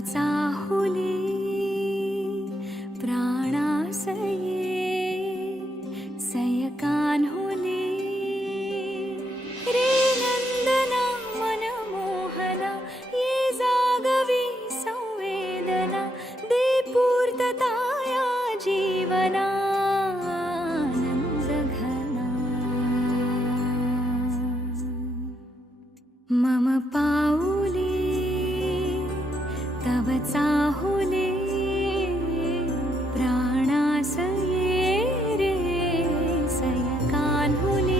चाहुले प्राणासये सयकान्हुले रे नंदना मनमोहना ये जागवी संवेदना दे पूर्तता या जीवना आनंदघना मम पाऊले तव चाहुले प्राणासये रे सयकान्हुले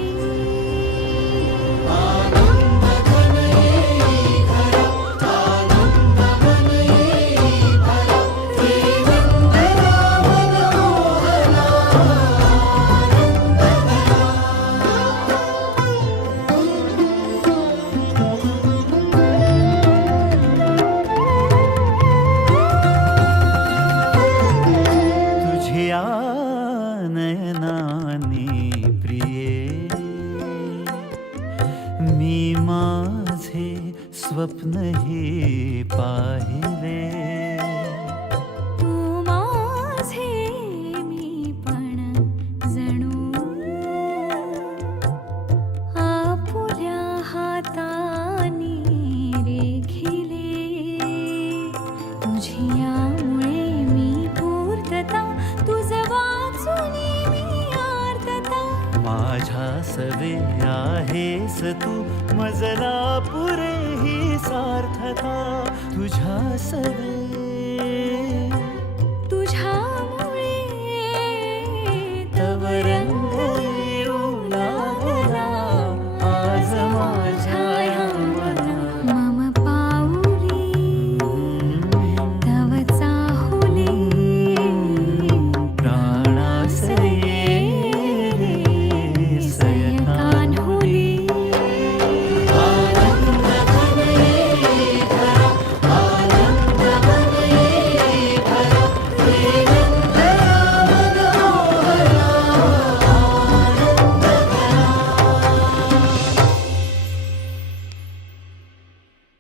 तुझ्या नयनाने प्रिये मी माझे स्वप्न हे पाहिले तू माझे मी पण जणू आपुल्या हातानी रेखिले तुझियामुळे मी पूर्तता तुझ वाचुनी मी आर्तता माझ्या सवे आहेस तू मजला पुरे ही सार्थता तुझ्या सवे तुझ्यामुळे तव रंग येऊ लागला आज माझ्या